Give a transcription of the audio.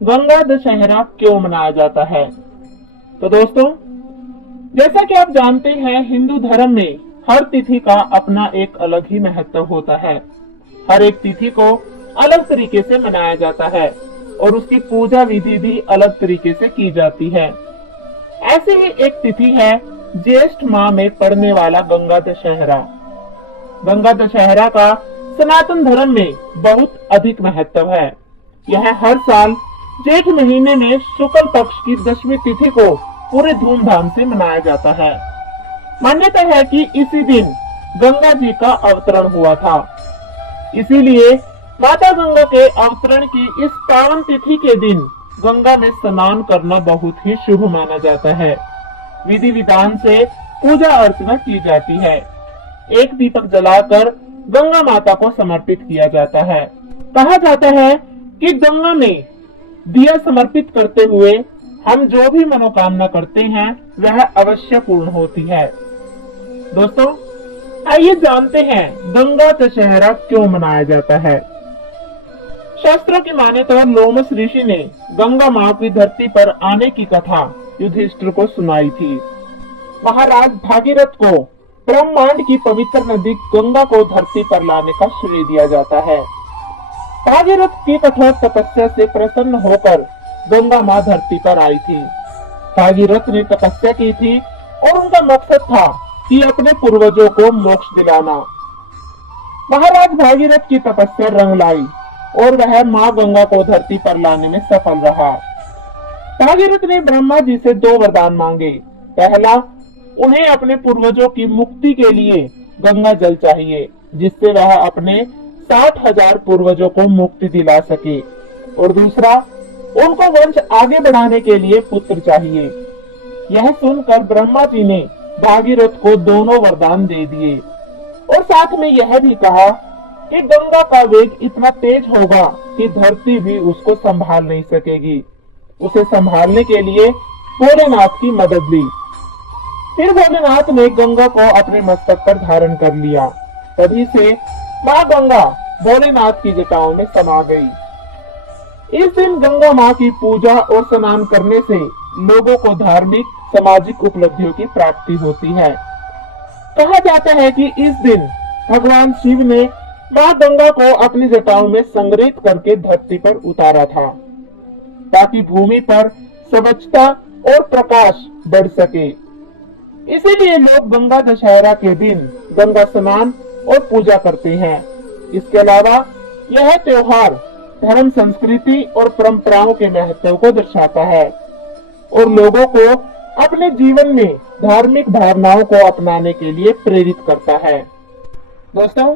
गंगा दशहरा क्यों मनाया जाता है। तो दोस्तों, जैसा कि आप जानते हैं, हिंदू धर्म में हर तिथि का अपना एक अलग ही महत्व होता है। हर एक तिथि को अलग तरीके से मनाया जाता है और उसकी पूजा विधि भी अलग तरीके से की जाती है। ऐसे ही एक तिथि है ज्येष्ठ माह में पड़ने वाला गंगा दशहरा। गंगा दशहरा का सनातन धर्म में बहुत अधिक महत्व है। यह हर साल जेठ महीने में शुक्ल पक्ष की 10वीं तिथि को पूरे धूमधाम से मनाया जाता है। मान्यता है कि इसी दिन गंगा जी का अवतरण हुआ था। इसीलिए माता गंगा के अवतरण की इस पावन तिथि के दिन गंगा में स्नान करना बहुत ही शुभ माना जाता है। विधि विधान से पूजा अर्चना की जाती है। एक दीपक जलाकर गंगा माता को समर्पित किया जाता है। कहा जाता है कि गंगा में दिया समर्पित करते हुए हम जो भी मनोकामना करते हैं वह अवश्य पूर्ण होती है। दोस्तों, आइए जानते हैं गंगा दशहरा क्यों मनाया जाता है। शास्त्रों की माने तो लोमस ऋषि ने गंगा मां की धरती पर आने की कथा युधिष्ठिर को सुनाई थी। महाराज भागीरथ को ब्रह्मांड की पवित्र नदी गंगा को धरती पर लाने का श्रेय दिया जाता है। भागीरथ की कठोर तपस्या से प्रसन्न होकर गंगा मां धरती पर आई थी। भागीरथ ने तपस्या की थी और उनका मकसद था कि अपने पूर्वजों को मोक्ष दिलाना। महाराज भागीरथ की तपस्या रंग लाई और वह मां गंगा को धरती पर लाने में सफल रहा। भागीरथ ने ब्रह्मा जी से 2 वरदान मांगे। पहला, उन्हें अपने पूर्वजों की मुक्ति के लिए गंगा जल चाहिए, जिससे वह अपने 60,000 पूर्वजों को मुक्ति दिला सके। और दूसरा, उनको वंश आगे बढ़ाने के लिए पुत्र चाहिए। यह सुनकर ब्रह्मा जी ने भागीरथ को दोनों वरदान दे दिए और साथ में यह भी कहा कि गंगा का वेग इतना तेज होगा कि धरती भी उसको संभाल नहीं सकेगी। उसे संभालने के लिए भोलेनाथ की मदद ली। फिर भोलेनाथ ने गंगा को अपने मस्तक पर धारण कर लिया। तभी से मां गंगा भोलेनाथ की जटाओं में समा गई। इस दिन गंगा मां की पूजा और स्नान करने से लोगों को धार्मिक सामाजिक उपलब्धियों की प्राप्ति होती है। कहा जाता है कि इस दिन भगवान शिव ने मां गंगा को अपनी जटाओं में संग्रहित करके धरती पर उतारा था, ताकि भूमि पर स्वच्छता और प्रकाश बढ़ सके। इसीलिए लोग गंगा दशहरा के दिन गंगा स्नान और पूजा करते हैं। इसके अलावा यह त्योहार धर्म, संस्कृति और परंपराओं के महत्व को दर्शाता है और लोगों को अपने जीवन में धार्मिक भावनाओं को अपनाने के लिए प्रेरित करता है। दोस्तों,